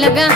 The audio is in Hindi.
लगा